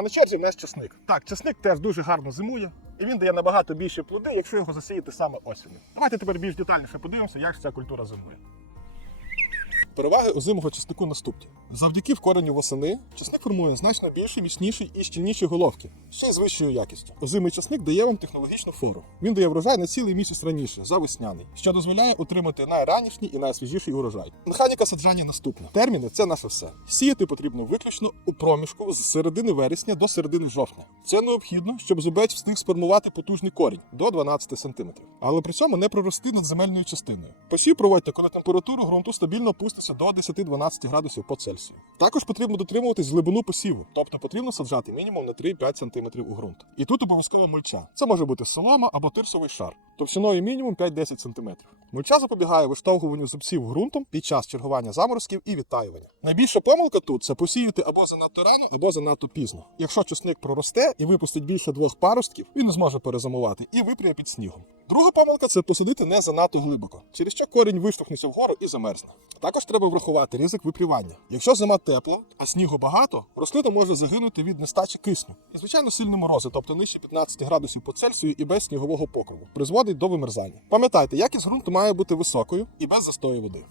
А на черзі в нас часник. Так, часник теж дуже гарно зимує, і він дає набагато більше плоди, якщо його засіяти саме осінню. Давайте тепер більш детальніше подивимося, як ж ця культура зимує. Переваги озимого чеснику наступні. Завдяки вкоренню восени чесник формує значно більші, міцніші і щільніші головки, ще й з вищою якістю. Озимий чесник дає вам технологічну фору. Він дає врожай на цілий місяць раніше, за весняний, що дозволяє отримати найранішній і найсвіжіший урожай. Механіка саджання наступна. Терміни це наше все. Сіяти потрібно виключно у проміжку з середини вересня до середини жовтня. Це необхідно, щоб зубець встиг сформувати потужний корінь до 12 см. Але при цьому не прорости над земельною частиною. Посів проводьте, коли температура ґрунту стабільно опуститься до 10-12 градусів по Цельсію. Також потрібно дотримуватись глибину посіву, тобто потрібно саджати мінімум на 3-5 см у ґрунт. І тут обов'язково мульча. Це може бути солома або тирсовий шар, товщиною мінімум 5-10 см. Мульча запобігає виштовхуванню зубців ґрунтом під час чергування заморозків і відтаювання. Найбільша помилка тут це посіяти або занадто рано, або занадто пізно. Якщо чесник проросте і випустить більше двох паростків, він зможе перезимувати і випріє під снігом. Друга помилка це посадити не занадто глибоко, через що корінь виштовхнеться вгору і замерзне. Також треба врахувати ризик випрівання. Якщо зима тепла, а снігу багато, рослина може загинути від нестачі кисню. І звичайно сильні морози, тобто нижче 15 градусів по Цельсію і без снігового покриву, призводить до вимерзання. Пам'ятайте, якість ґрунту має бути високою і без застою води.